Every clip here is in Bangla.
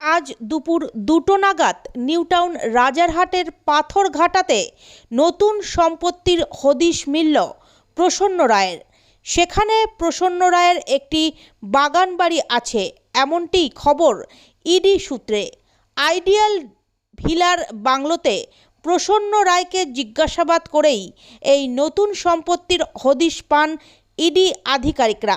আজ দুপুর দুটো নাগাদ নিউটাউন রাজারহাটের পাথরঘাটাতে নতুন সম্পত্তির হদিশ মিলল প্রসন্ন রায়ের। সেখানে প্রসন্ন রায়ের একটি বাগান বাড়ি আছে এমনটি খবর ইডি সূত্রে। আইডিয়াল ভিলার বাংলোতে প্রসন্ন রায়কে জিজ্ঞাসাবাদ করেই এই নতুন সম্পত্তির হদিশ পান ইডি আধিকারিকরা।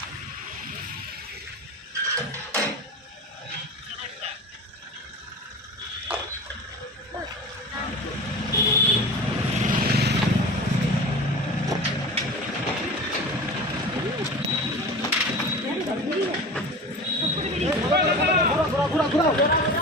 ঘোরা ঘোরা ঘোরা